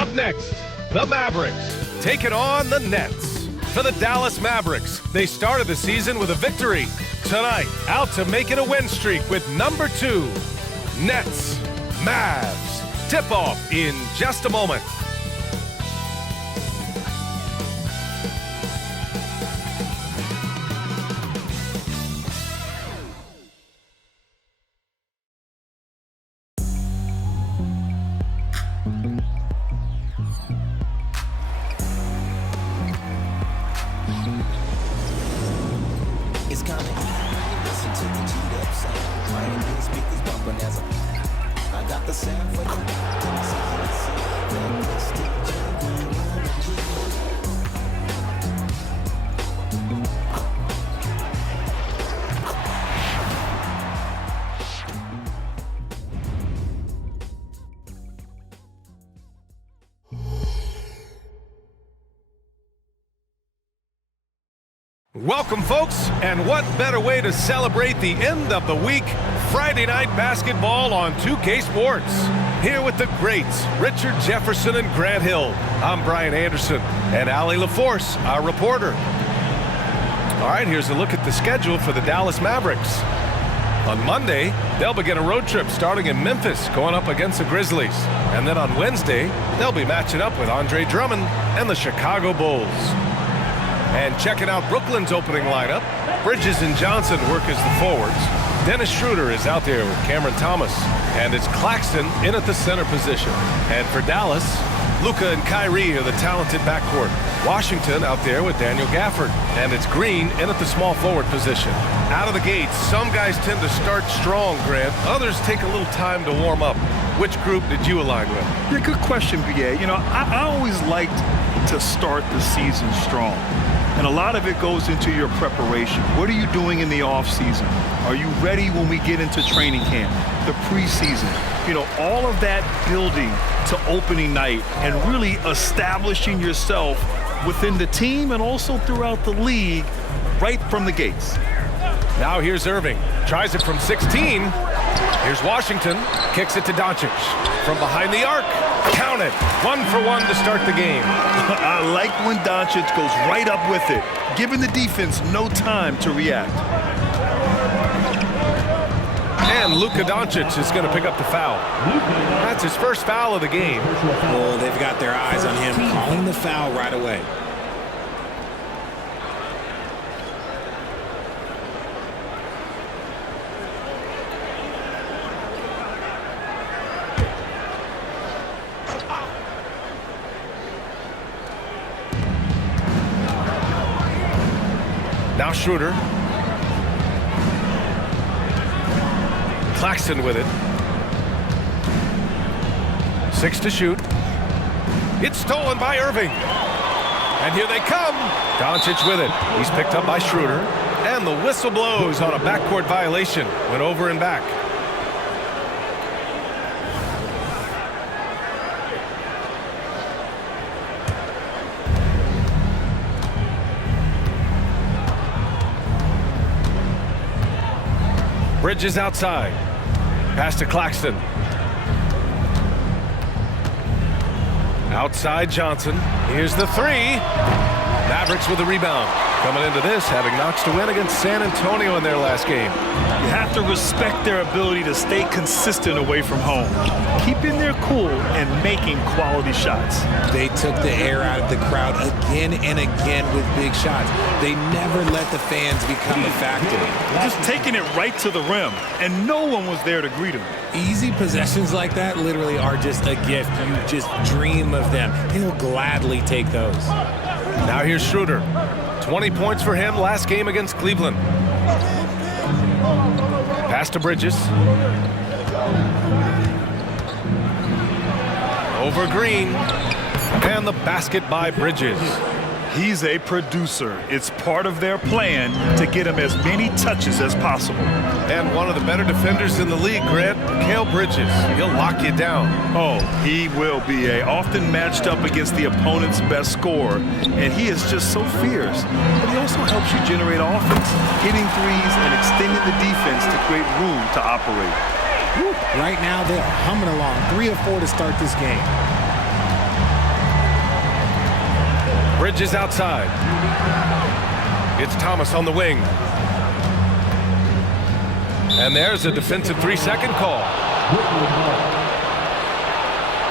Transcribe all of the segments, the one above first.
Up next, the Mavericks taking on the Nets. For the Dallas Mavericks, they started the season with a victory. Tonight, out to make it a win streak with number 2, Nets, Mavs. Tip-off in just a moment. It's coming. Listen to the G-Dub sound. Playing these speakers bumping as I got the sound for Welcome, folks, and what better way to celebrate the end of the week? Friday night basketball on 2K Sports. Here with the greats, Richard Jefferson and Grant Hill. I'm Brian Anderson, and Allie LaForce, our reporter. All right, here's a look at the schedule for the Dallas Mavericks. On Monday, they'll begin a road trip starting in Memphis, going up against the Grizzlies. And then on Wednesday, they'll be matching up with Andre Drummond and the Chicago Bulls. And checking out Brooklyn's opening lineup, Bridges and Johnson work as the forwards. Dennis Schroeder is out there with Cameron Thomas. And it's Claxton in at the center position. And for Dallas, Luka and Kyrie are the talented backcourt. Washington out there with Daniel Gafford. And it's Green in at the small forward position. Out of the gates, some guys tend to start strong, Grant. Others take a little time to warm up. Which group did you align with? Yeah, good question, BA. You know, I always liked to start the season strong. And a lot of it goes into your preparation. What are you doing in the offseason? Are you ready when we get into training camp, the preseason? You know, all of that building to opening night and really establishing yourself within the team and also throughout the league right from the gates. Now here's Irving. Tries it from 16. Here's Washington. Kicks it to Doncic. From behind the arc. Count it. 1 for 1 to start the game. I like when Doncic goes right up with it, giving the defense no time to react. And Luka Doncic is going to pick up the foul. That's his first foul of the game. Well, they've got their eyes on him, calling the foul right away. Now Schroeder. Claxton with it. 6 to shoot. It's stolen by Irving. And here they come. Doncic with it. He's picked up by Schroeder. And the whistle blows on a backcourt violation. Went over and back. Bridges outside. Pass to Claxton. Outside Johnson. Here's the 3. Mavericks with the rebound. Coming into this, having knocks to win against San Antonio in their last game. You have to respect their ability to stay consistent away from home, keeping their cool and making quality shots. They took the air out of the crowd again and again with big shots. They never let the fans become a factor. Just taking it right to the rim, and no one was there to greet him. Easy possessions like that literally are just a gift. You just dream of them. He'll gladly take those. Now here's Schroeder. 20 points for him last game against Cleveland. Pass to Bridges. Over Green. And the basket by Bridges. He's a producer. It's part of their plan to get him as many touches as possible. And one of the better defenders in the league, Grant, Mikal Bridges. He'll lock you down. Oh, he will be often matched up against the opponent's best scorer, and he is just so fierce. But he also helps you generate offense, hitting threes and extending the defense to create room to operate. Right now, they are humming along. 3 of 4 to start this game. Bridges outside. It's Thomas on the wing. And there's a defensive 3-second call.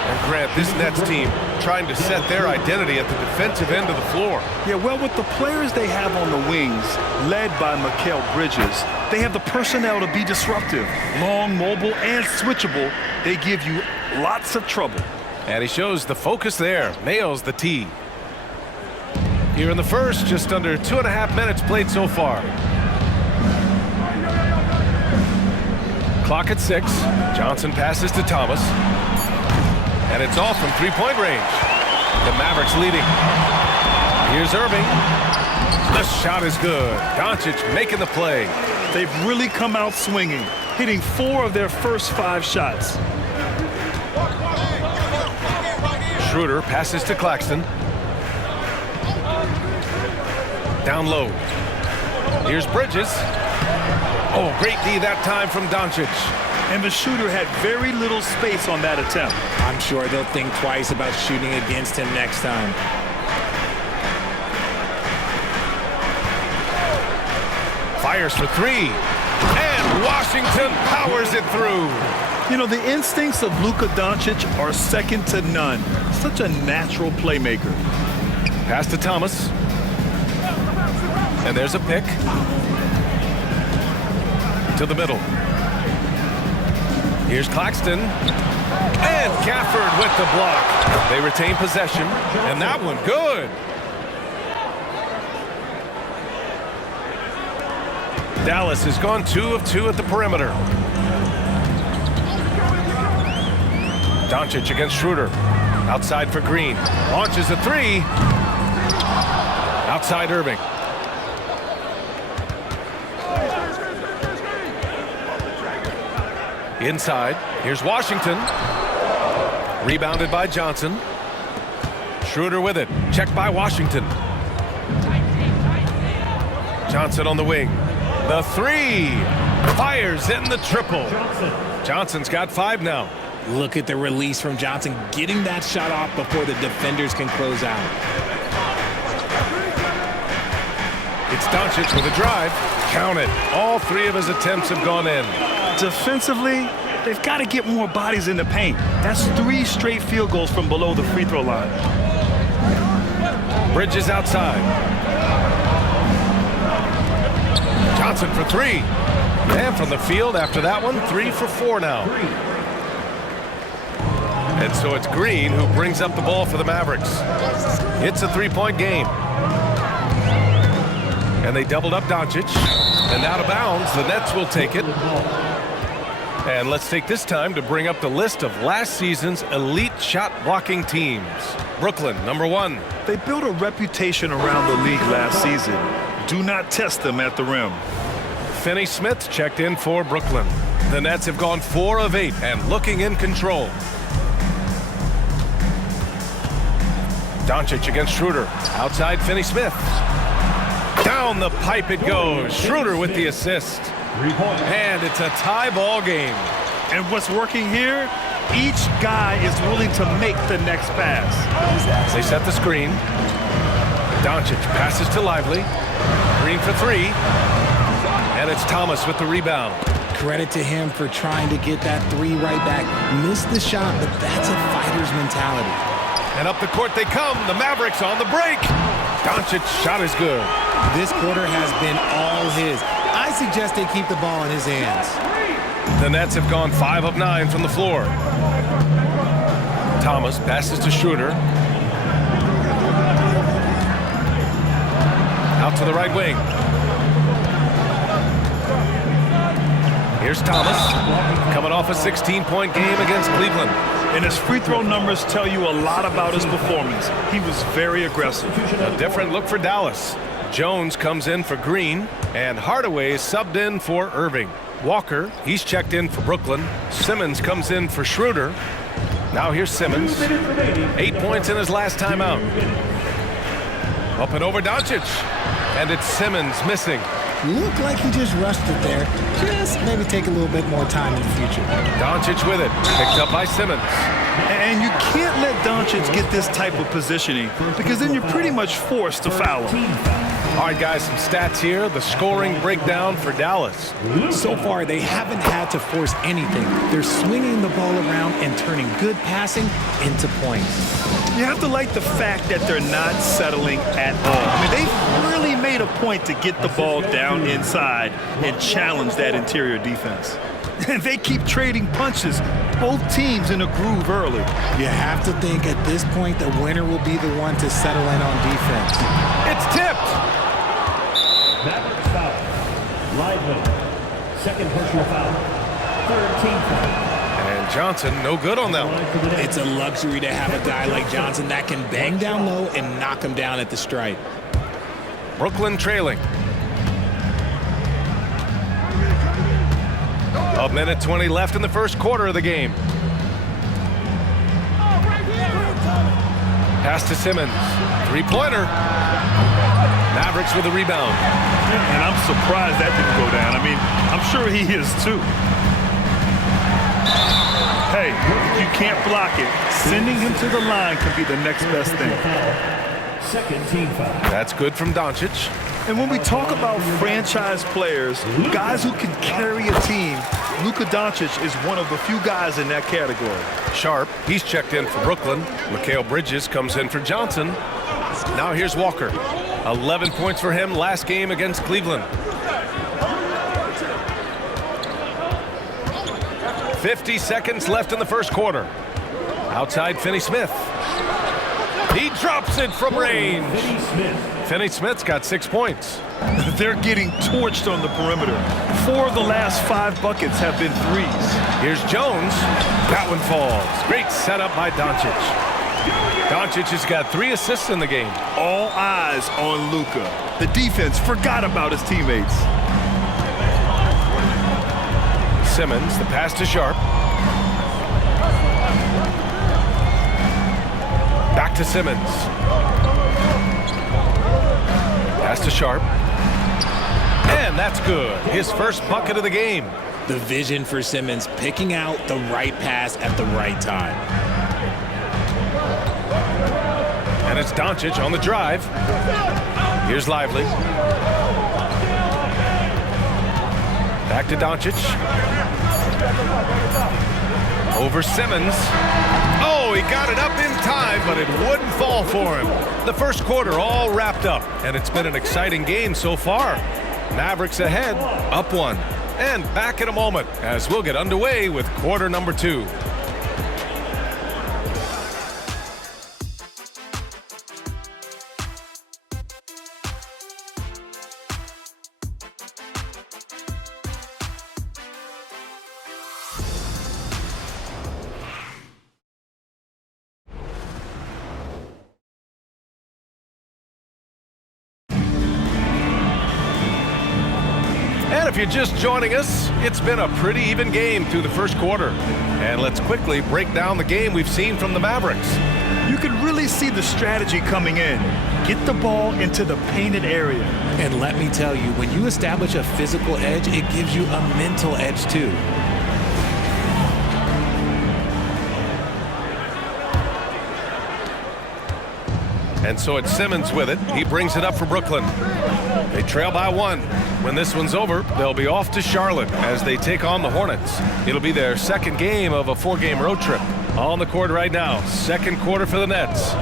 And Grant, this Nets team trying to set their identity at the defensive end of the floor. Yeah, well, with the players they have on the wings, led by Mikal Bridges, they have the personnel to be disruptive. Long, mobile, and switchable. They give you lots of trouble. And he shows the focus there. Nails the tee. Here in the first, just under 2.5 minutes played so far. Clock at 6. Johnson passes to Thomas. And it's off from three-point range. The Mavericks leading. Here's Irving. The shot is good. Doncic making the play. They've really come out swinging, hitting 4 of their first 5 shots. Schroeder passes to Claxton. Down low. Here's Bridges. Oh, great D that time from Doncic. And the shooter had very little space on that attempt. I'm sure they'll think twice about shooting against him next time. Fires for 3. And Washington powers it through. You know, the instincts of Luka Doncic are second to none. Such a natural playmaker. Pass to Thomas. And there's a pick. To the middle. Here's Claxton. And Gafford with the block. They retain possession. And that one good. Dallas has gone 2 of 2 at the perimeter. Doncic against Schroeder. Outside for Green. Launches a 3. Outside Irving. Inside. Here's Washington. Rebounded by Johnson. Schroeder with it. Checked by Washington. Johnson on the wing. The 3. Fires in the triple. Johnson's got 5 now. Look at the release from Johnson, getting that shot off before the defenders can close out. It's Doncic with a drive. Count it. All 3 of his attempts have gone in. Defensively, they've got to get more bodies in the paint. That's 3 straight field goals from below the free throw line. Bridges outside. Johnson for 3. And from the field after that one, 3 for 4 now. And so it's Green who brings up the ball for the Mavericks. It's a 3-point game. And they doubled up Doncic. And out of bounds, the Nets will take it. And let's take this time to bring up the list of last season's elite shot blocking teams. Brooklyn, number 1. They built a reputation around the league last season. Do not test them at the rim. Finney Smith checked in for Brooklyn. The Nets have gone 4 of 8 and looking in control. Doncic against Schroeder. Outside Finney Smith. Down the pipe it goes. Schroeder with the assist. And it's a tie ball game. And what's working here, each guy is willing to make the next pass. They set the screen. Doncic passes to Lively. Green for 3. And it's Thomas with the rebound. Credit to him for trying to get that 3 right back. Missed the shot, but that's a fighter's mentality. And up the court they come. The Mavericks on the break. Doncic's shot is good. This quarter has been all his. I suggest they keep the ball in his hands. The Nets have gone 5 of 9 from the floor. Thomas passes to Schroeder. Out to the right wing. Here's Thomas, coming off a 16-point game against Cleveland. And his free throw numbers tell you a lot about his performance. He was very aggressive. A different look for Dallas. Jones comes in for Green, and Hardaway is subbed in for Irving. Walker, he's checked in for Brooklyn. Simmons comes in for Schroeder. Now here's Simmons. 8 points in his last timeout. Up and over Doncic. And it's Simmons missing. Looked like he just rushed it there. Just maybe take a little bit more time in the future. Doncic with it, picked up by Simmons. And you can't let Doncic get this type of positioning because then you're pretty much forced to foul him. All right, guys, some stats here. The scoring breakdown for Dallas. So far, they haven't had to force anything. They're swinging the ball around and turning good passing into points. You have to like the fact that they're not settling at all. I mean, they've really made a point to get the ball down inside and challenge that interior defense. And they keep trading punches, both teams in a groove early. You have to think at this point the winner will be the one to settle in on defense. It's tipped. Mavericks foul. Lively. Second personal foul. Third team foul. And Johnson, no good on that one. It's a luxury to have a guy like Johnson that can bang down low and knock him down at the stripe. Brooklyn trailing. A minute 20 left in the first quarter of the game. Pass to Simmons. Three-pointer. Mavericks with a rebound. And I'm surprised that didn't go down. I mean, I'm sure he is too. Hey, if you can't block it, sending him to the line can be the next best thing. Second team foul. That's good from Doncic. And when we talk about franchise players, guys who can carry a team, Luka Doncic is one of the few guys in that category. Sharp, he's checked in for Brooklyn. Mikal Bridges comes in for Johnson. Now here's Walker. 11 points for him last game against Cleveland. 50 seconds left in the first quarter. Outside Finney-Smith. He drops it from range. Finney-Smith's got 6 points. They're getting torched on the perimeter. 4 of the last 5 buckets have been threes. Here's Jones. That one falls. Great setup by Doncic. Doncic has got 3 assists in the game. All eyes on Luka. The defense forgot about his teammates. Simmons, the pass to Sharp. Back to Simmons. Pass to Sharp. And that's good. His first bucket of the game. The vision for Simmons, picking out the right pass at the right time. And it's Doncic on the drive. Here's Lively. Back to Doncic. Over Simmons. Oh, he got it up in time, but it wouldn't fall for him. The first quarter all wrapped up, and it's been an exciting game so far. Mavericks ahead, up 1. And back in a moment as we'll get underway with quarter number 2. And if you're just joining us, it's been a pretty even game through the first quarter. And let's quickly break down the game we've seen from the Mavericks. You can really see the strategy coming in. Get the ball into the painted area. And let me tell you, when you establish a physical edge, it gives you a mental edge too. And so it's Simmons with it. He brings it up for Brooklyn. They trail by 1. When this one's over, they'll be off to Charlotte as they take on the Hornets. It'll be their second game of a 4-game road trip. On the court right now, second quarter for the Nets.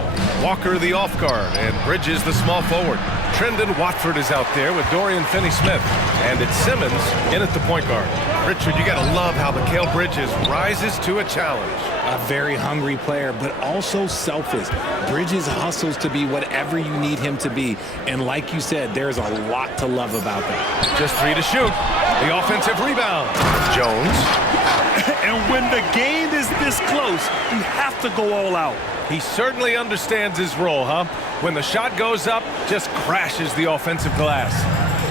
Walker the off guard and Bridges the small forward. Trendon Watford is out there with Dorian Finney-Smith. And it's Simmons in at the point guard. Richard, you got to love how Mikal Bridges rises to a challenge. A very hungry player, but also selfless. Bridges hustles to be whatever you need him to be. And like you said, there's a lot to love about that. Just 3 to shoot. The offensive rebound. Jones. And when the game is this close, you have to go all out. He certainly understands his role, huh? When the shot goes up, just crashes the offensive glass.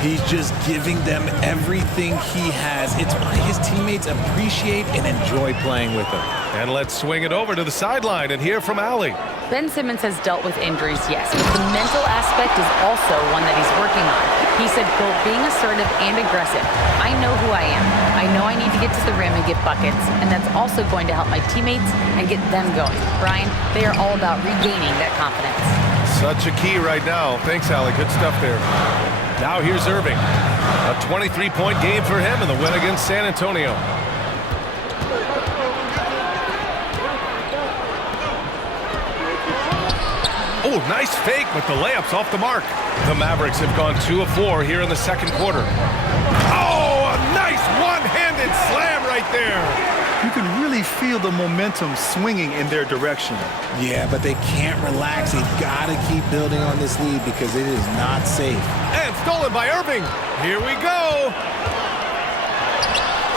He's just giving them everything he has. It's why his teammates appreciate and enjoy playing with him. And let's swing it over to the sideline and hear from Allie. Ben Simmons has dealt with injuries, yes, but the mental aspect is also one that he's working on. He said, quote, being assertive and aggressive. I know who I am. I know I need to get to the rim and get buckets, and that's also going to help my teammates and get them going. Brian, they are all about regaining that confidence. Such a key right now. Thanks, Allie. Good stuff there. Now here's Irving. A 23-point game for him in the win against San Antonio. Oh, nice fake, but the layup's off the mark. The Mavericks have gone 2 of 4 here in the second quarter. Oh, a nice one-handed slam right there. You can really feel the momentum swinging in their direction. Yeah, but they can't relax. They've got to keep building on this lead because it is not safe. And stolen by Irving. Here we go.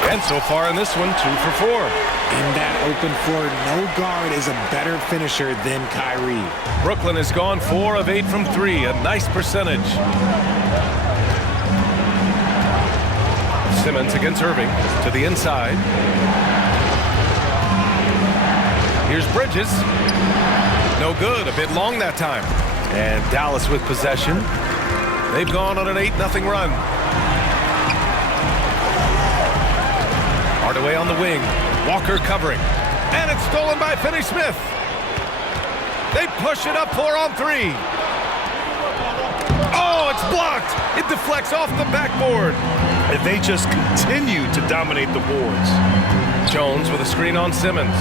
And so far in this one, 2 for 4. In that open floor, no guard is a better finisher than Kyrie. Brooklyn has gone 4 of 8 from 3, a nice percentage. Simmons against Irving to the inside. Here's Bridges. No good, a bit long that time. And Dallas with possession. They've gone on an 8-0 run. Hardaway on the wing. Walker covering. And it's stolen by Finney-Smith. They push it up 4 on 3. Oh, it's blocked. It deflects off the backboard. And they just continue to dominate the boards. Jones with a screen on Simmons.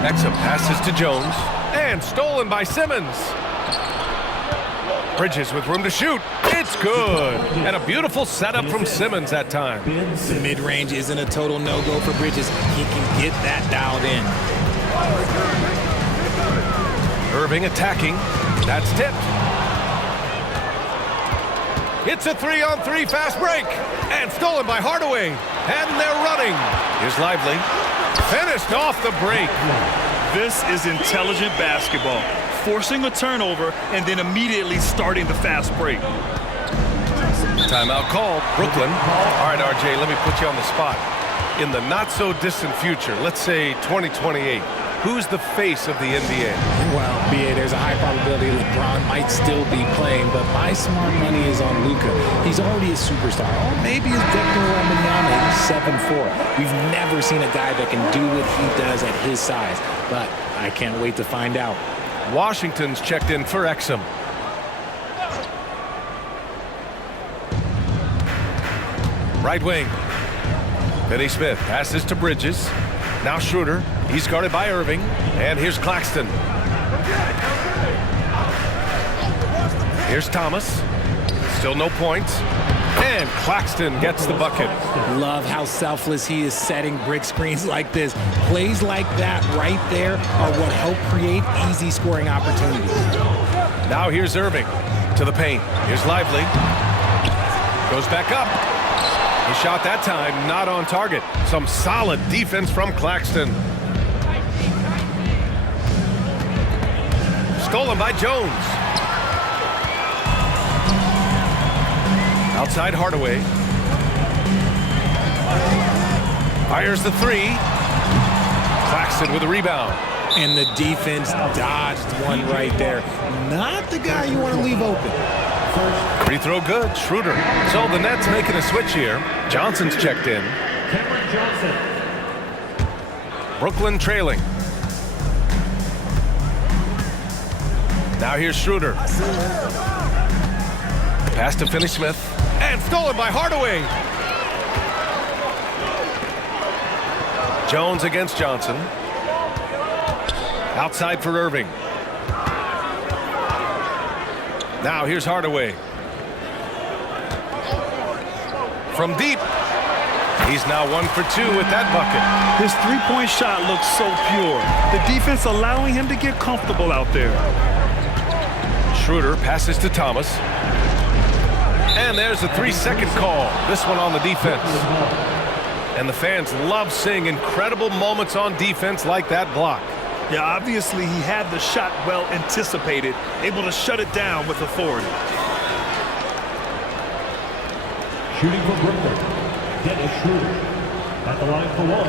Exum passes to Jones. And stolen by Simmons. Bridges with room to shoot. It's good. And a beautiful setup from Simmons that time. The mid-range isn't a total no-go for Bridges. He can get that dialed in. Irving attacking. That's tipped. It's a 3-on-3 fast break. And stolen by Hardaway. And they're running. Here's Lively. Finished off the break. This is intelligent basketball. Forcing a turnover and then immediately starting the fast break. Timeout called. Brooklyn. All right, RJ, let me put you on the spot. In the not-so-distant future, let's say 2028, who's the face of the NBA? Well, BA, there's a high probability LeBron might still be playing, but my smart money is on Luka. He's already a superstar. Or maybe it's Victor Wembanyama, who's 7'4". We've never seen a guy that can do what he does at his size, but I can't wait to find out. Washington's checked in for Exum. Right wing. Finney-Smith passes to Bridges. Now Schroeder. He's guarded by Irving. And here's Claxton. Here's Thomas. Still no points. And Claxton gets the bucket. Love how selfless he is setting brick screens like this. Plays like that right there are what help create easy scoring opportunities. Now here's Irving to the paint. Here's Lively. Goes back up. The shot that time not on target. Some solid defense from Claxton. Stolen by Jones. Outside Hardaway. Fires the 3. Claxton with a rebound. And the defense dodged one right there. Not the guy you want to leave open. Free throw good. Schroeder. So the Nets making a switch here. Johnson's checked in. Cameron Johnson. Brooklyn trailing. Now here's Schroeder. Pass to Finney-Smith. And stolen by Hardaway. Jones against Johnson. Outside for Irving. Now here's Hardaway. From deep. He's now 1 for 2 with that bucket. His three-point shot looks so pure. The defense allowing him to get comfortable out there. Schroeder passes to Thomas. And there's a 3-second call. This one on the defense. And the fans love seeing incredible moments on defense like that block. Yeah, obviously he had the shot well anticipated, able to shut it down with authority. Shooting for Brooklyn, Dennis Schroeder. At the line for one.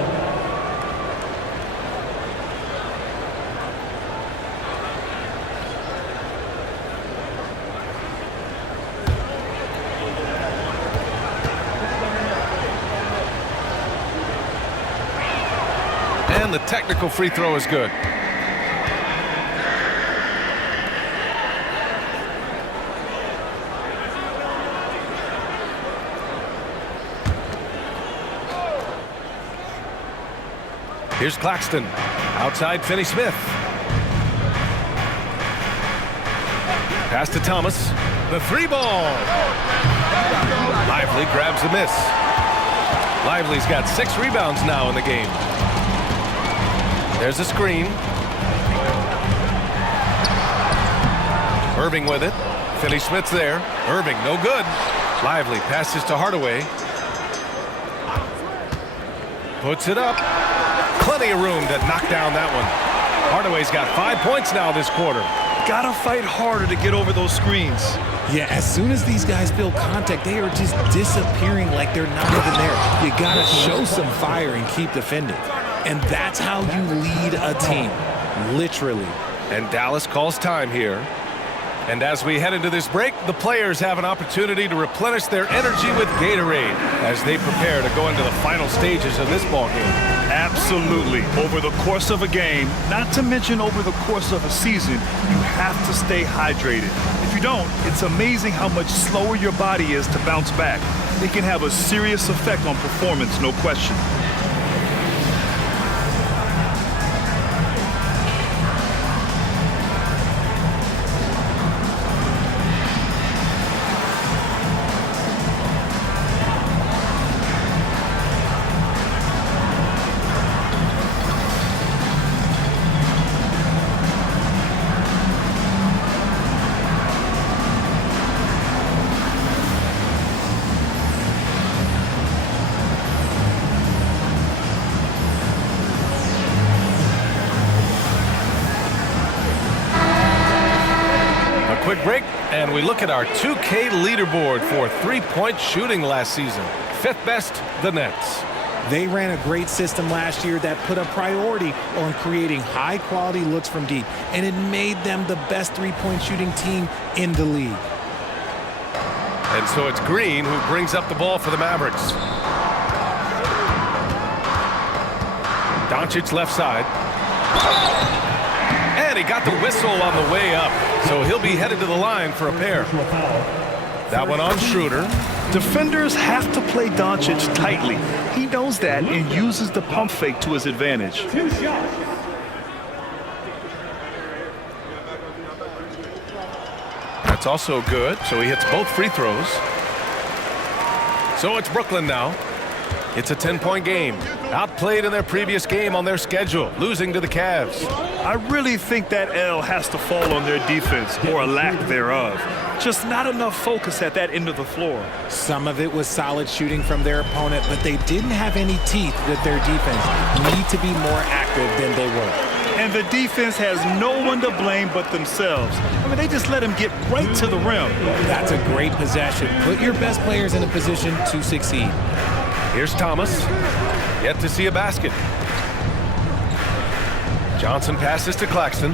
And the technical free throw is good. Here's Claxton. Outside Finney-Smith. Pass to Thomas. The three ball. Lively grabs the miss. Lively's got 6 rebounds now in the game. There's a screen. Irving with it. Finney-Smith's there. Irving, no good. Lively passes to Hardaway. Puts it up. Plenty of room to knock down that one. Hardaway's got 5 points now this quarter. Gotta fight harder to get over those screens. Yeah, as soon as these guys feel contact, they are just disappearing like they're not even there. You gotta show some fire and keep defending. And that's how you lead a team, literally. And Dallas calls time here. And as we head into this break, the players have an opportunity to replenish their energy with Gatorade as they prepare to go into the final stages of this ballgame. Absolutely. Over the course of a game, not to mention over the course of a season, you have to stay hydrated. If you don't, it's amazing how much slower your body is to bounce back. It can have a serious effect on performance, no question. Quick break, and we look at our 2K leaderboard for three-point shooting last season. 5th best, the Nets. They ran a great system last year that put a priority on creating high-quality looks from deep, and it made them the best three-point shooting team in the league. And so it's Green who brings up the ball for the Mavericks. Doncic left side. And he got the whistle on the way up. So he'll be headed to the line for a pair. That one on Schroeder. Defenders have to play Doncic tightly. He knows that and uses the pump fake to his advantage. That's also good. So he hits both free throws. So it's Brooklyn now. It's a 10-point game. Outplayed in their previous game on their schedule, losing to the Cavs. I really think that L has to fall on their defense, or a lack thereof. Just not enough focus at that end of the floor. Some of it was solid shooting from their opponent, but they didn't have any teeth with their defense. Need to be more active than they were. And the defense has no one to blame but themselves. I mean, they just let him get right to the rim. That's a great possession. Put your best players in a position to succeed. Here's Thomas. Yet to see a basket. Johnson passes to Claxton.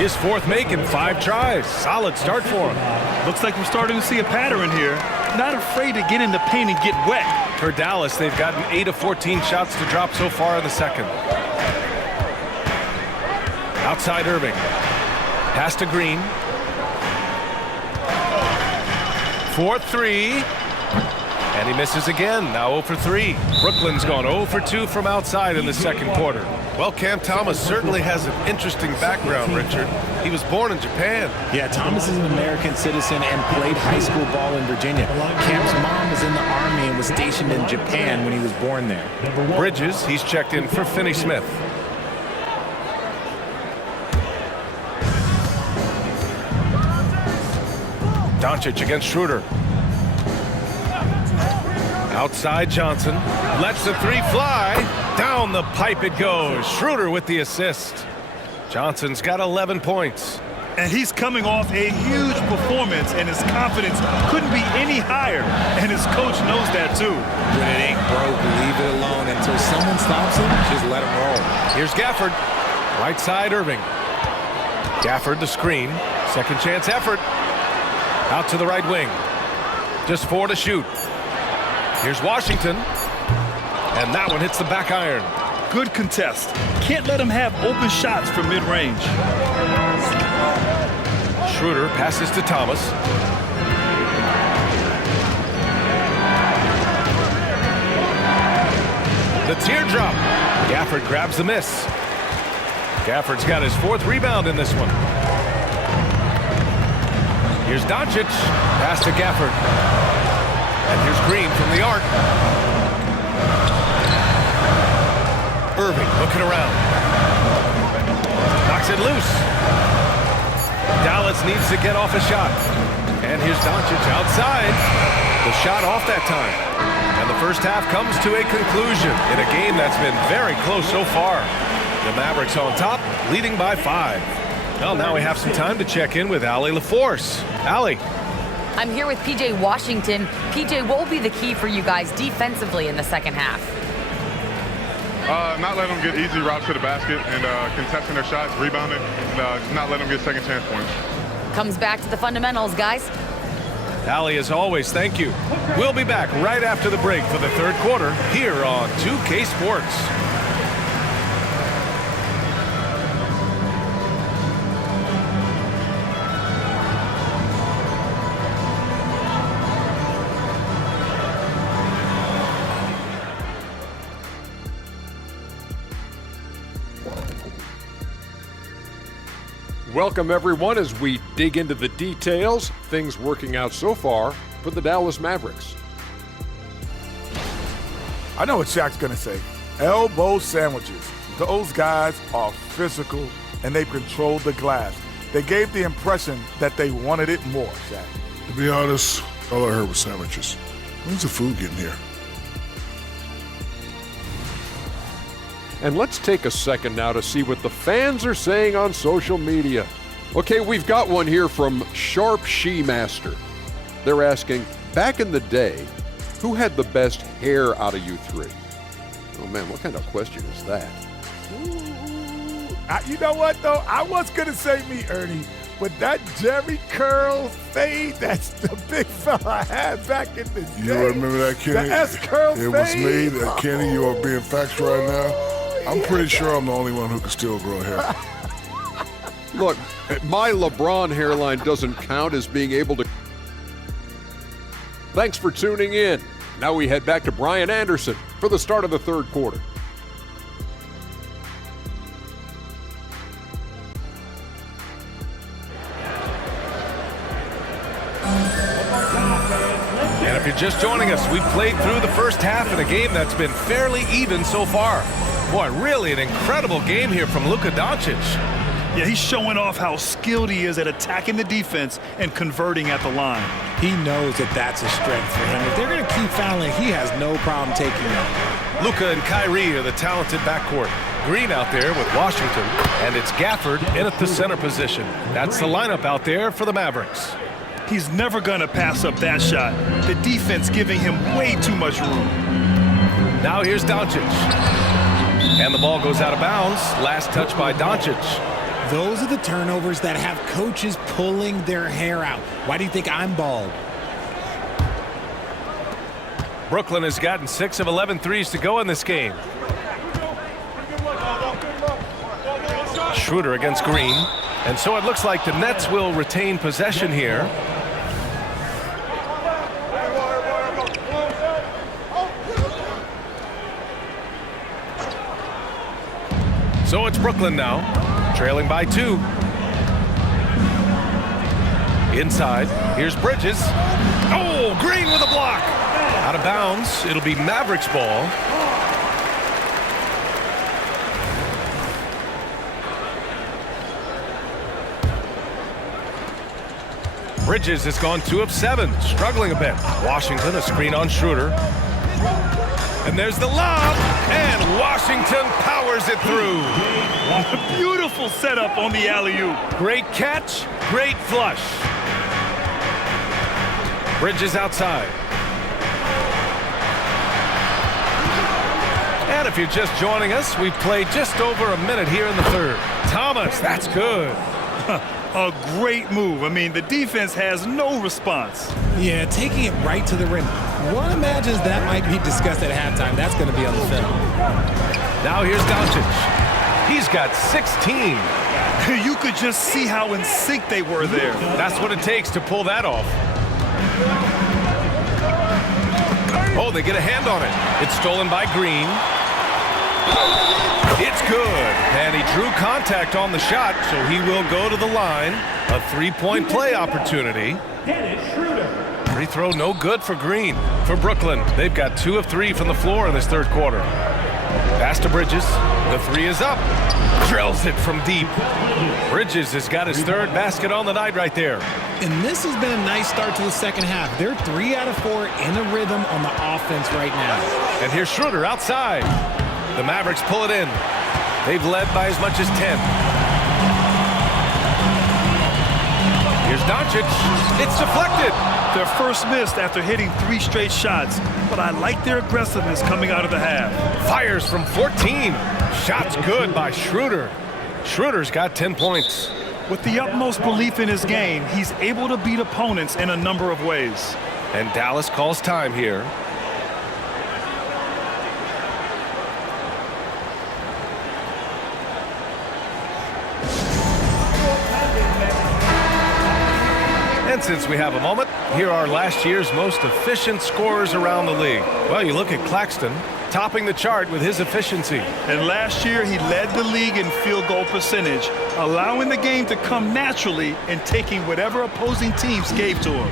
His 4th make in 5 tries. Solid start for him. Looks like we're starting to see a pattern here. Not afraid to get in the paint and get wet. For Dallas, they've gotten 8 of 14 shots to drop so far in the second. Outside Irving. Pass to Green. 4-3. And he misses again, now 0 for 3. Brooklyn's gone 0 for 2 from outside in the second quarter. Well, Cam Thomas certainly has an interesting background, Richard. He was born in Japan. Yeah, Thomas is an American citizen and played high school ball in Virginia. Cam's mom was in the Army and was stationed in Japan when he was born there. Bridges, he's checked in for Finney-Smith. Doncic against Schroeder. Outside Johnson. Lets the 3 fly. Down the pipe it goes. Schroeder with the assist. Johnson's got 11 points. And he's coming off a huge performance, and his confidence couldn't be any higher. And his coach knows that, too. When it ain't broke, leave it alone. Until someone stops him, just let him roll. Here's Gafford. Right side, Irving. Gafford, the screen. Second chance effort. Out to the right wing. Just 4 to shoot. Here's Washington. And that one hits the back iron. Good contest. Can't let him have open shots from mid-range. Schroeder passes to Thomas. The teardrop. Gafford grabs the miss. Gafford's got his 4th rebound in this one. Here's Doncic. Pass to Gafford. And here's Green from the arc. Irving looking around. Knocks it loose. Dallas needs to get off a shot. And here's Doncic outside. The shot off that time. And the first half comes to a conclusion in a game that's been very close so far. The Mavericks on top, leading by 5. Well, now we have some time to check in with Allie LaForce. Allie. I'm here with PJ Washington. PJ, what will be the key for you guys defensively in the second half? Not letting them get easy routes to the basket and contesting their shots, rebounding, and not letting them get second chance points. Comes back to the fundamentals, guys. Allie, as always, thank you. We'll be back right after the break for the third quarter here on 2K Sports. Welcome, everyone, as we dig into the details. Things working out so far for the Dallas Mavericks. I know what Shaq's going to say. Elbow sandwiches. Those guys are physical, and they controlled the glass. They gave the impression that they wanted it more, Shaq. To be honest, all I heard was sandwiches. When's the food getting here? And let's take a second now to see what the fans are saying on social media. Okay, we've got one here from Sharp She Master. They're asking, back in the day, who had the best hair out of you 3? Oh man, what kind of question is that? You know what, though? I was going to say me, Ernie, but that Jerry curl fade, that's the big fella I had back in the day. You remember that, Kenny? The S-curl fade. It was me, that Kenny. You are being factual right now. I'm pretty sure I'm the only one who can still grow hair. Look, my LeBron hairline doesn't count as being able to. Thanks for tuning in. Now we head back to Brian Anderson for the start of the third quarter. And if you're just joining us, we've played through the first half in a game that's been fairly even so far. Boy, really an incredible game here from Luka Doncic. Yeah, he's showing off how skilled he is at attacking the defense and converting at the line. He knows that that's a strength for him. If they're going to keep fouling, he has no problem taking it. Luka and Kyrie are the talented backcourt. Green out there with Washington, and it's Gafford in at the center position. That's the lineup out there for the Mavericks. He's never going to pass up that shot. The defense giving him way too much room. Now here's Doncic. And the ball goes out of bounds. Last touch by Doncic. Those are the turnovers that have coaches pulling their hair out. Why do you think I'm bald? Brooklyn has gotten 6 of 11 threes to go in this game. Schroeder against Green. And so it looks like the Nets will retain possession here. So it's Brooklyn now, trailing by 2. Inside, here's Bridges. Oh, Green with a block. Out of bounds, it'll be Mavericks ball. Bridges has gone 2 of 7, struggling a bit. Washington, a screen on Schroeder. And there's the lob, and Washington powers it through. Beautiful setup on the alley-oop. Great catch, great flush. Bridges outside. And if you're just joining us, we've played just over a minute here in the third. Thomas, that's good. A great move. I mean, the defense has no response. Yeah, taking it right to the rim. One imagines that might be discussed at halftime. That's going to be on the film. Now here's Doncic. He's got 16. You could just see how in sync they were there. That's what it takes to pull that off. Oh, they get a hand on it. It's stolen by Green. It's good. And he drew contact on the shot, so he will go to the line. A three-point play opportunity. Free throw no good for Green. For Brooklyn, they've got 2 of 3 from the floor in this third quarter. Pass to Bridges. The three is up. Drills it from deep. Bridges has got his third basket on the night right there. And this has been a nice start to the second half. They're 3 out of 4 in a rhythm on the offense right now. And here's Schroeder outside. The Mavericks pull it in. They've led by as much as 10. Here's Doncic. It's deflected. Their first missed after hitting 3 straight shots, but I like their aggressiveness coming out of the half. Fires from 14. Shots good by Schroeder. Schroeder's got 10 points. With the utmost belief in his game, he's able to beat opponents in a number of ways. And Dallas calls time here. And since we have a moment, here are last year's most efficient scorers around the league. Well, you look at Claxton, topping the chart with his efficiency. And last year, he led the league in field goal percentage, allowing the game to come naturally and taking whatever opposing teams gave to him.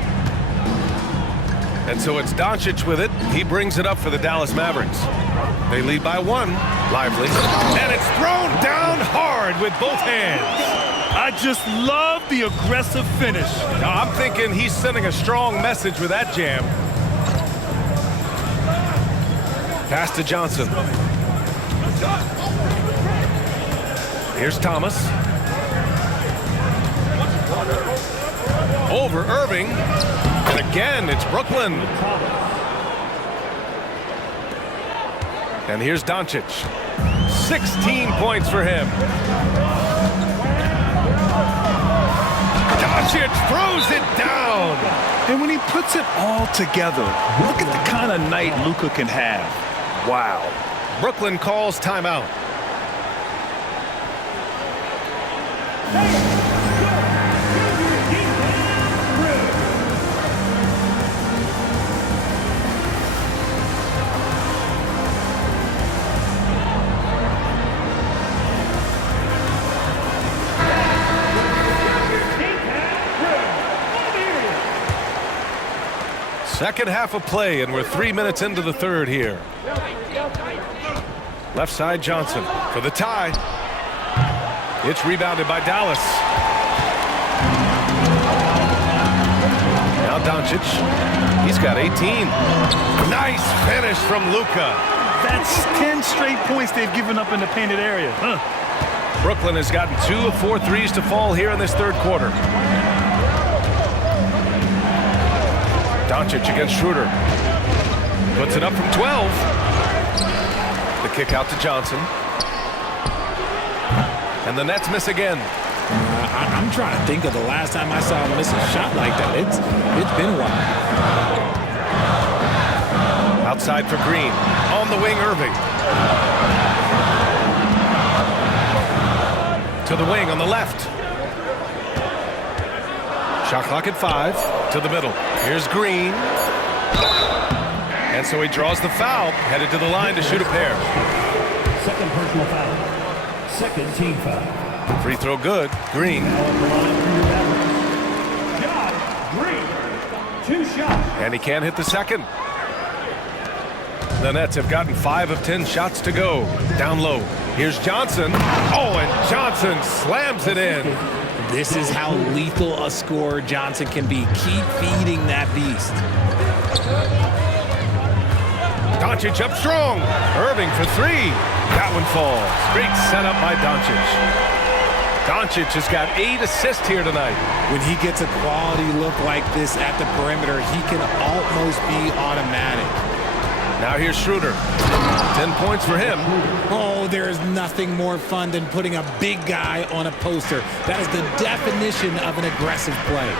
And so it's Doncic with it. He brings it up for the Dallas Mavericks. They lead by 1. Lively. And it's thrown down hard with both hands. I just love the aggressive finish. Now, I'm thinking he's sending a strong message with that jam. Pass to Johnson. Here's Thomas. Over Irving. And again, it's Brooklyn. And here's Doncic. 16 points for him. Doncic throws it down. And when he puts it all together, look at the kind of night Luka can have. Wow. Brooklyn calls timeout. Second half of play, and we're 3 minutes into the third here. Left side Johnson for the tie. It's rebounded by Dallas. Now Doncic. He's got 18. Nice finish from Luka. That's 10 straight points they've given up in the painted area. Brooklyn has gotten 2 of 4 threes to fall here in this third quarter. Doncic against Schroeder. Puts it up from 12. The kick out to Johnson. And the Nets miss again. I'm trying to think of the last time I saw him miss a shot like that. It's been a while. Outside for Green. On the wing, Irving. To the wing on the left. Shot clock at 5. To the middle. Here's Green. And so he draws the foul. Headed to the line to shoot a pair. Second personal foul. Second team foul. Free throw good. Green. John Green. 2 shots. And he can't hit the second. The Nets have gotten 5 of 10 shots to go. Down low. Here's Johnson. Oh, and Johnson slams it in. This is how lethal a scorer Johnson can be. Keep feeding that beast. Doncic up strong. Irving for three. That one falls. Great setup by Doncic. Doncic has got 8 assists here tonight. When he gets a quality look like this at the perimeter, he can almost be automatic. Now here's Schroeder. 10 points for him. Oh, there is nothing more fun than putting a big guy on a poster. That is the definition of an aggressive play.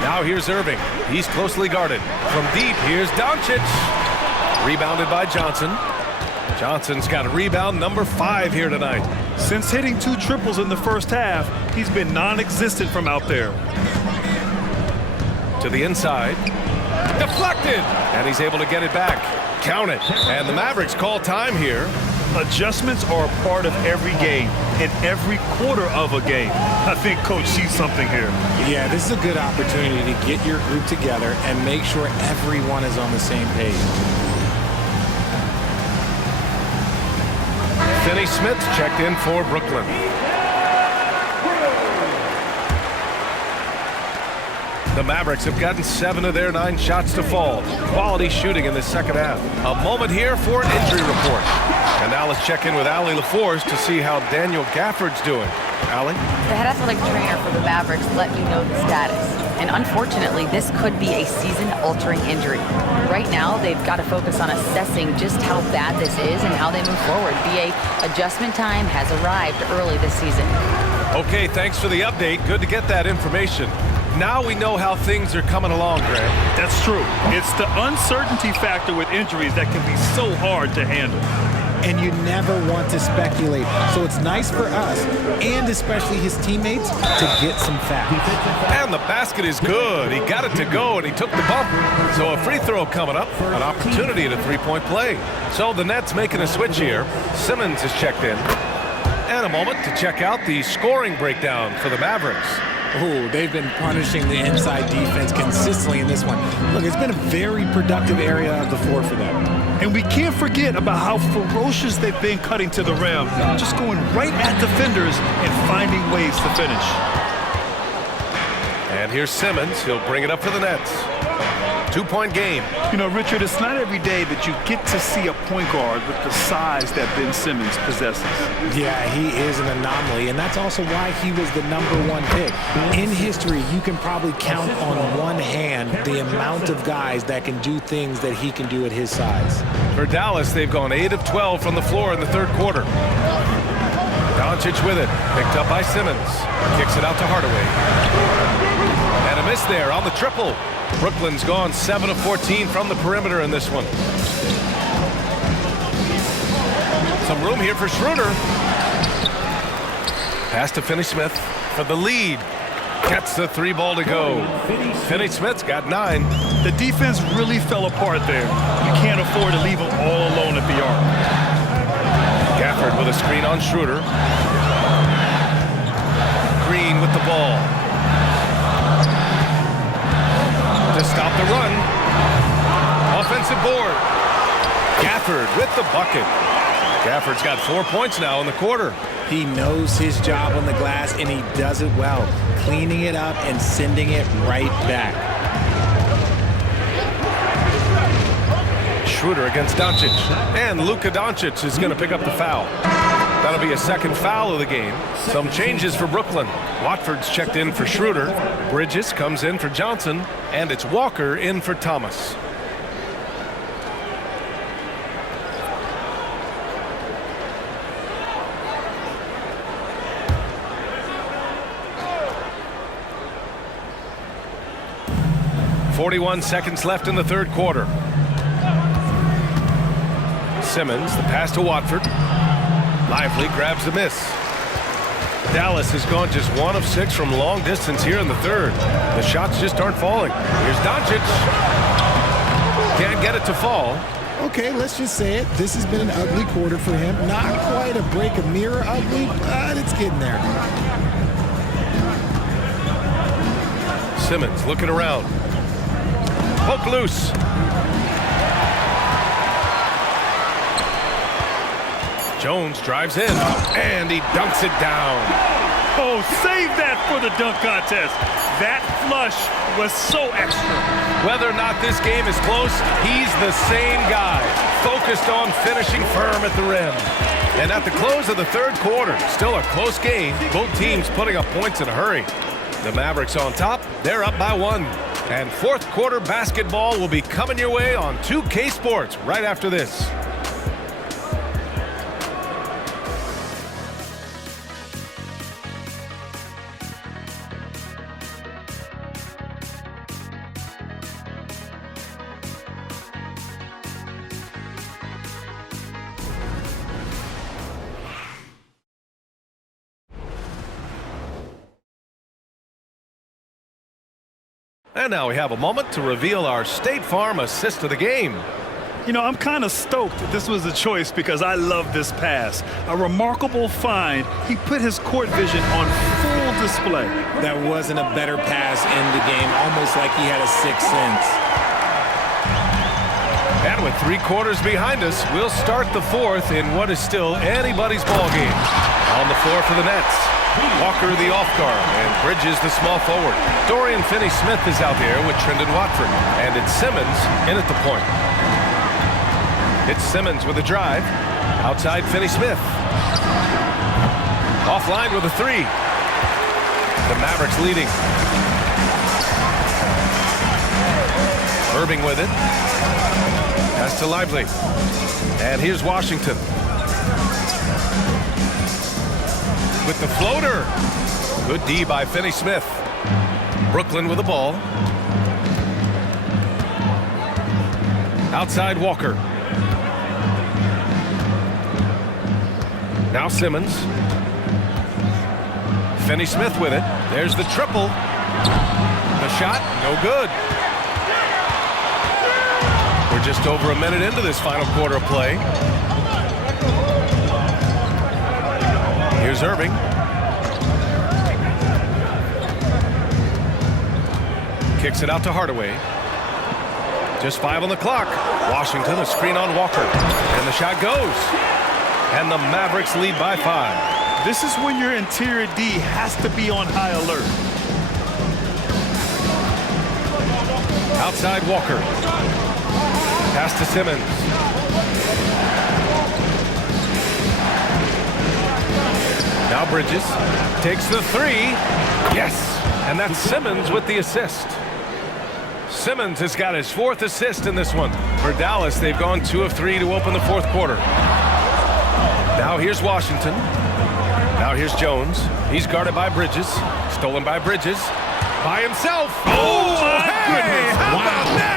Now here's Irving. He's closely guarded. From deep, here's Doncic. Rebounded by Johnson. Johnson's got a rebound, number 5 here tonight. Since hitting 2 triples in the first half, he's been non-existent from out there. To the inside. Deflected! And he's able to get it back. Count it. And the Mavericks call time here. Adjustments are a part of every game, in every quarter of a game. I think Coach sees something here. Yeah, this is a good opportunity to get your group together and make sure everyone is on the same page. Finney Smith checked in for Brooklyn. The Mavericks have gotten 7 of their 9 shots to fall. Quality shooting in the second half. A moment here for an injury report. And now let's check in with Allie LaForce to see how Daniel Gafford's doing. Allie? The head athletic trainer for the Mavericks let me know the status. And unfortunately, this could be a season-altering injury. Right now, they've got to focus on assessing just how bad this is and how they move forward. BA adjustment time has arrived early this season. Okay, thanks for the update. Good to get that information. Now we know how things are coming along, Grant. That's true. It's the uncertainty factor with injuries that can be so hard to handle. And you never want to speculate. So it's nice for us, and especially his teammates, to get some facts. And the basket is good. He got it to go, and he took the bump. So a free throw coming up, an opportunity at a three-point play. So the Nets making a switch here. Simmons is checked in. And a moment to check out the scoring breakdown for the Mavericks. Oh, they've been punishing the inside defense consistently in this one. Look, it's been a very productive area of the floor for them. And we can't forget about how ferocious they've been cutting to the rim, just going right at defenders and finding ways to finish. And here's Simmons. He'll bring it up for the Nets. 2-point game. You know, Richard, it's not every day that you get to see a point guard with the size that Ben Simmons possesses. Yeah, he is an anomaly, and that's also why he was the #1 pick. In history, you can probably count on one hand the amount of guys that can do things that he can do at his size. For Dallas, they've gone 8 of 12 from the floor in the third quarter. Doncic with it. Picked up by Simmons. Kicks it out to Hardaway. And a miss there on the triple. Brooklyn's gone 7 of 14 from the perimeter in this one. Some room here for Schroeder. Pass to Finney Smith for the lead. Gets the 3 ball to go. Finney Smith's got 9. The defense really fell apart there. You can't afford to leave them all alone at the arc. Gafford with a screen on Schroeder. Green with the ball. To stop the run. Offensive board. Gafford with the bucket. Gafford's got 4 points now in the quarter. He knows his job on the glass, and he does it well, cleaning it up and sending it right back. Schroeder against Doncic. And Luka Doncic is going to pick up the foul. That'll be a second foul of the game. Some changes for Brooklyn. Watford's checked in for Schroeder. Bridges comes in for Johnson. And it's Walker in for Thomas. .41 seconds left in the third quarter. Simmons, the pass to Watford. Lively grabs the miss. Dallas has gone just 1 of 6 from long distance here in the third. The shots just aren't falling. Here's Doncic. Can't get it to fall. Okay, let's just say it. This has been an ugly quarter for him. Not quite a break a mirror ugly, but it's getting there. Simmons looking around. Poke loose. Jones drives in, and he dunks it down. Oh, save that for the dunk contest. That flush was so extra. Whether or not this game is close, he's the same guy, focused on finishing firm at the rim. And at the close of the third quarter, still a close game, both teams putting up points in a hurry. The Mavericks on top, they're up by 1. And fourth quarter basketball will be coming your way on 2K Sports right after this. And now we have a moment to reveal our State Farm assist of the game. You know, I'm kind of stoked that this was a choice because I love this pass. A remarkable find. He put his court vision on full display. That wasn't a better pass in the game, almost like he had a sixth sense. And with 3 quarters behind us, we'll start the fourth in what is still anybody's ball game. On the floor for the Nets, Walker the off guard and Bridges the small forward. Dorian Finney-Smith is out there with Trendon Watford, and it's Simmons in at the point. It's Simmons with a drive. Outside Finney-Smith. Offline with a 3. The Mavericks leading. Irving with it. Pass to Lively. And here's Washington. With the floater. Good D by Finney-Smith. Brooklyn with the ball. Outside Walker. Now Simmons. Finney-Smith with it. There's the triple. The shot, no good. We're just over a minute into this final quarter of play. Here's Irving. Kicks it out to Hardaway. Just 5 on the clock. Washington, a screen on Walker. And the shot goes. And the Mavericks lead by 5. This is when your interior D has to be on high alert. Outside Walker. Pass to Simmons. Now Bridges takes the 3. Yes! And that's Simmons with the assist. Simmons has got his 4th assist in this one. For Dallas, they've gone 2 of 3 to open the fourth quarter. Now here's Washington. Now here's Jones. He's guarded by Bridges. Stolen by Bridges. By himself. Oh, my goodness. How about that?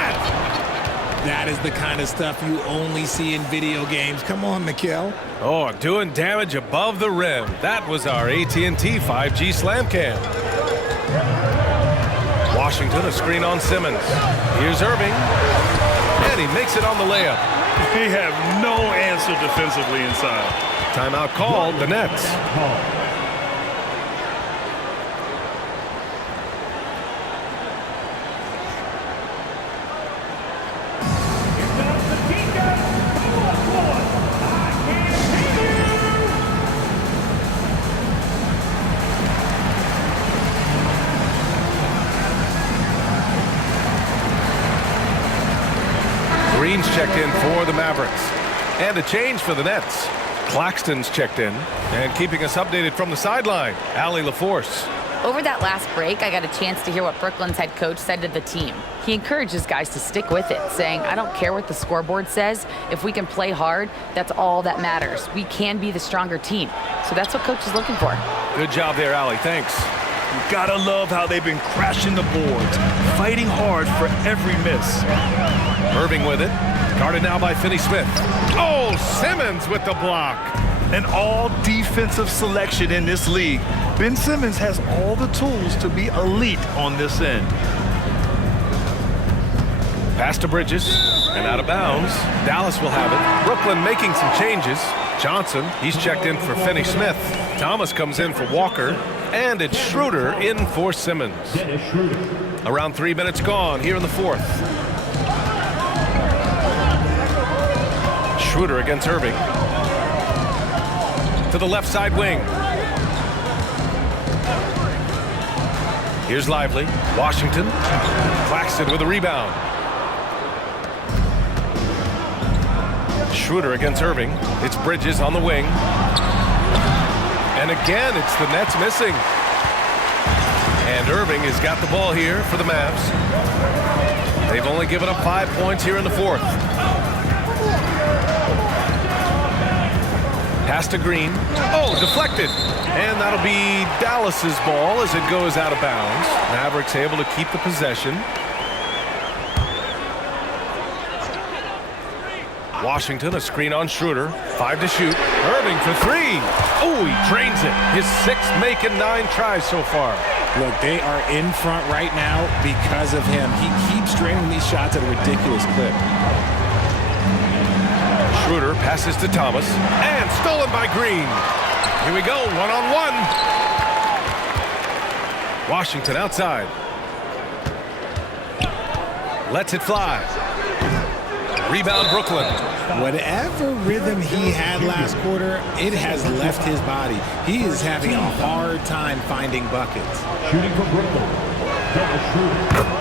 That is the kind of stuff you only see in video games. Come on, Mikal. Oh, doing damage above the rim. That was our AT&T 5G slam cam. Washington, a screen on Simmons. Here's Irving. And he makes it on the layup. They have no answer defensively inside. Timeout called, the Nets. Green's checked in for the Mavericks. And a change for the Nets. Claxton's checked in. And keeping us updated from the sideline, Allie LaForce. Over that last break, I got a chance to hear what Brooklyn's head coach said to the team. He encourages guys to stick with it, saying, I don't care what the scoreboard says. If we can play hard, that's all that matters. We can be the stronger team. So that's what coach is looking for. Good job there, Allie. Thanks. You gotta love how they've been crashing the boards, fighting hard for every miss. Irving with it. Guarded now by Finney-Smith. Oh, Simmons with the block. An all-defensive selection in this league. Ben Simmons has all the tools to be elite on this end. Pass to Bridges, and out of bounds. Dallas will have it. Brooklyn making some changes. Johnson, he's checked in for Finney-Smith. Thomas comes in for Walker, and it's Schroeder in for Simmons. Around 3 minutes gone here in the fourth. Schroeder against Irving. To the left side wing. Here's Lively. Washington. Claxton with a rebound. Schroeder against Irving. It's Bridges on the wing. And again, it's the Nets missing. And Irving has got the ball here for the Mavs. They've only given up 5 points here in the fourth. Pass to Green. Oh, deflected. And that'll be Dallas's ball as it goes out of bounds. Mavericks able to keep the possession. Washington, a screen on Schroeder. 5 to shoot. Irving for 3. Oh, he drains it. His 6th make and 9 tries so far. Look, they are in front right now because of him. He keeps draining these shots at a ridiculous clip. Schroeder passes to Thomas. And stolen by Green. Here we go, one-on-one. Washington outside. Lets it fly. Rebound Brooklyn. Whatever rhythm he had last quarter, it has left his body. He is having a hard time finding buckets. Shooting for Brooklyn, Dennis Schroeder.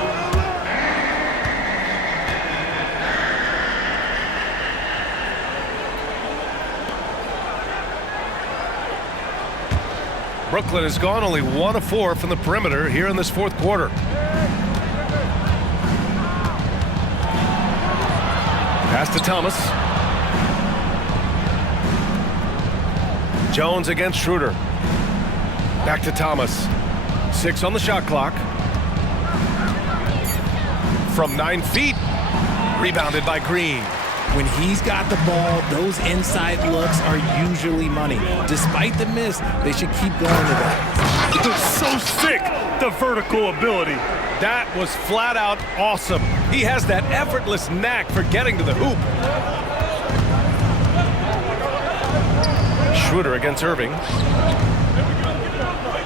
Brooklyn has gone only 1 of 4 from the perimeter here in this fourth quarter. Pass to Thomas. Jones against Schroeder. Back to Thomas. 6 on the shot clock. From 9 feet. Rebounded by Green. When he's got the ball, those inside looks are usually money. Despite the miss, they should keep going to that. It's so sick, the vertical ability. That was flat out awesome. He has that effortless knack for getting to the hoop. Schroeder against Irving.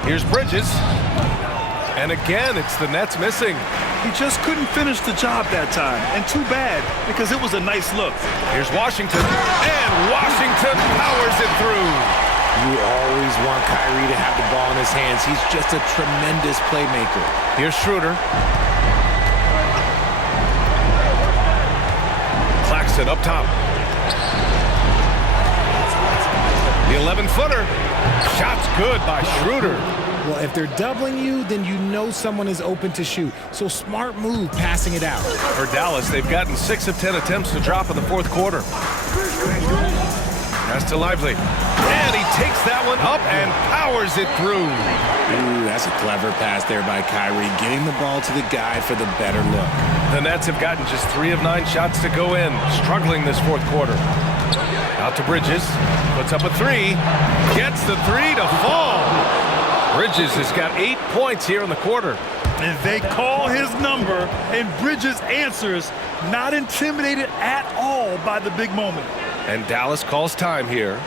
Here's Bridges. And again, it's the Nets missing. He just couldn't finish the job that time. And too bad, because it was a nice look. Here's Washington. And Washington powers it through. You always want Kyrie to have the ball in his hands. He's just a tremendous playmaker. Here's Schroeder. Claxton up top. The 11-footer. Shot's good by Schroeder. Well, if they're doubling you, then you know someone is open to shoot. So smart move passing it out. For Dallas, they've gotten 6 of 10 attempts to drop in the fourth quarter. Pass to Lively. And he takes that one up and powers it through. Ooh, that's a clever pass there by Kyrie, getting the ball to the guy for the better look. The Nets have gotten just 3 of 9 shots to go in, struggling this fourth quarter. Out to Bridges, puts up a 3, gets the 3 to fall. Bridges has got 8 points here in the quarter. And they call his number, and Bridges answers, not intimidated at all by the big moment. And Dallas calls time here.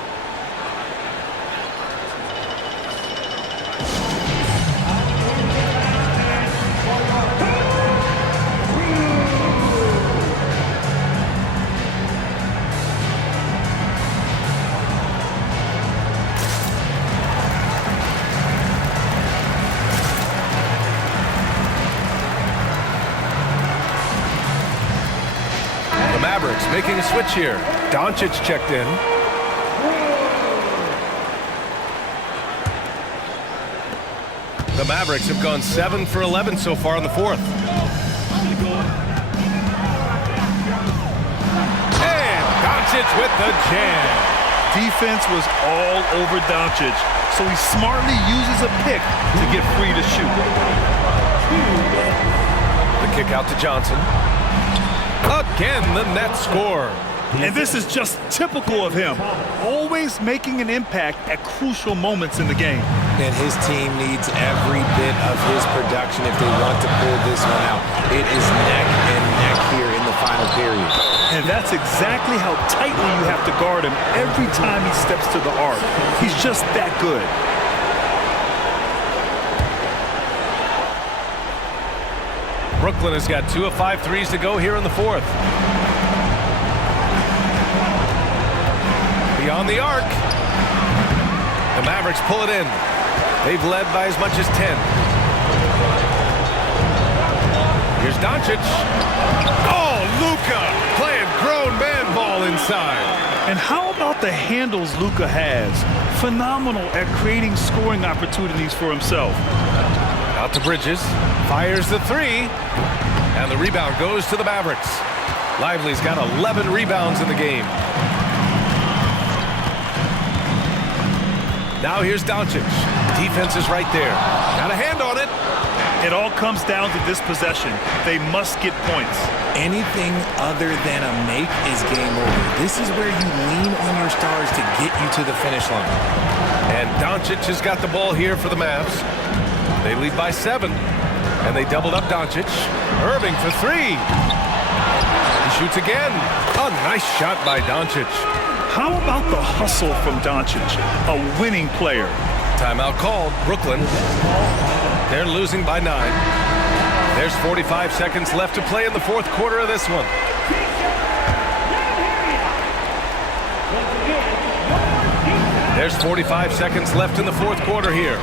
Mavericks making a switch here. Doncic checked in. The Mavericks have gone 7 for 11 so far in the fourth. And Doncic with the jam. Defense was all over Doncic, so he smartly uses a pick to get free to shoot. The kick out to Johnson. Again, the Nets score. And this is just typical of him, always making an impact at crucial moments in the game. And his team needs every bit of his production if they want to pull this one out. It is neck and neck here in the final period. And that's exactly how tightly you have to guard him every time he steps to the arc. He's just that good. Brooklyn has got 2 of 5 threes to go here in the fourth. Beyond the arc. The Mavericks pull it in. They've led by as much as 10. Here's Doncic. Oh, Luka playing grown man ball inside. And how about the handles Luka has? Phenomenal at creating scoring opportunities for himself. Out to Bridges. Fires the three. And the rebound goes to the Mavericks. Lively's got 11 rebounds in the game. Now here's Doncic. Defense is right there. Got a hand on it. It all comes down to this possession. They must get points. Anything other than a make is game over. This is where you lean on your stars to get you to the finish line. And Doncic has got the ball here for the Mavs. They lead by 7. And they doubled up Doncic. Irving for 3. He shoots again. A nice shot by Doncic. How about the hustle from Doncic? A winning player. Timeout called. Brooklyn. They're losing by 9. There's 45 seconds left to play in the fourth quarter of this one. There's 45 seconds left in the fourth quarter here.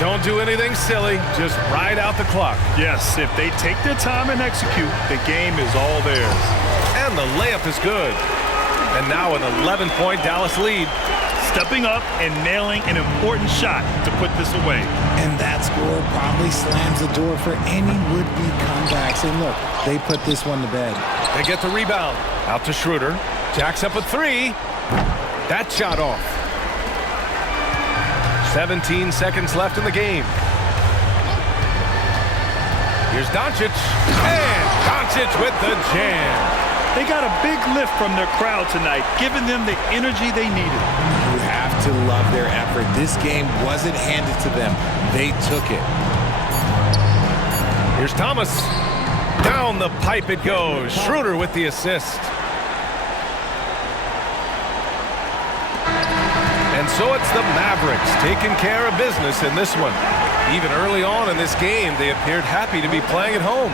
Don't do anything silly. Just ride out the clock. Yes, if they take their time and execute, the game is all theirs. And the layup is good. And now an 11-point Dallas lead. Stepping up and nailing an important shot to put this away. And that score probably slams the door for any would-be comebacks. And look, they put this one to bed. They get the rebound. Out to Schroeder. Jacks up a 3. That shot off. 17 seconds left in the game. Here's Doncic. And Doncic with the jam. They got a big lift from their crowd tonight, giving them the energy they needed. You have to love their effort. This game wasn't handed to them. They took it. Here's Thomas. Down the pipe it goes. Schroeder with the assist. And so it's the Mavericks taking care of business in this one. Even early on in this game, they appeared happy to be playing at home.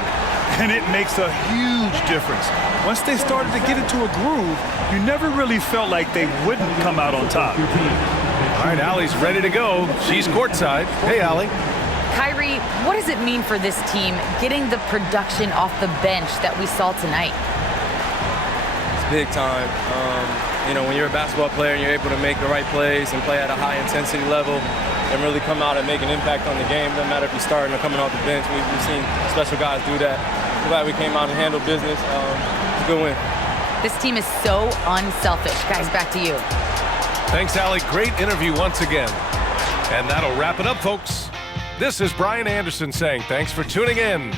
And it makes a huge difference. Once they started to get into a groove, you never really felt like they wouldn't come out on top. All right, Allie's ready to go. She's courtside. Hey, Allie. Kyrie, what does it mean for this team getting the production off the bench that we saw tonight? It's big time. You know, when you're a basketball player and you're able to make the right plays and play at a high intensity level and really come out and make an impact on the game, doesn't matter if you're starting or coming off the bench. We've seen special guys do that. I'm glad we came out and handled business. It's a good win. This team is so unselfish. Guys, back to you. Thanks, Allie. Great interview once again. And that'll wrap it up, folks. This is Brian Anderson saying thanks for tuning in.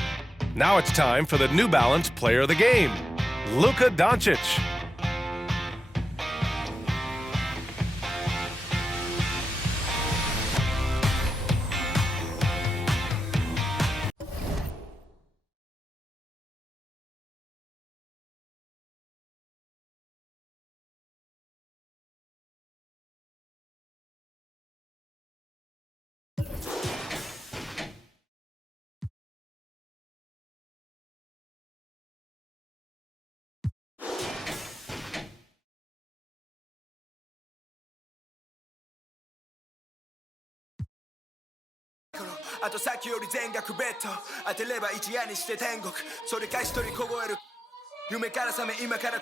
Now it's time for the New Balance Player of the Game, Luka Doncic.あと先より全額ベット当てれば一夜にして天国それか一人凍える夢から覚め今から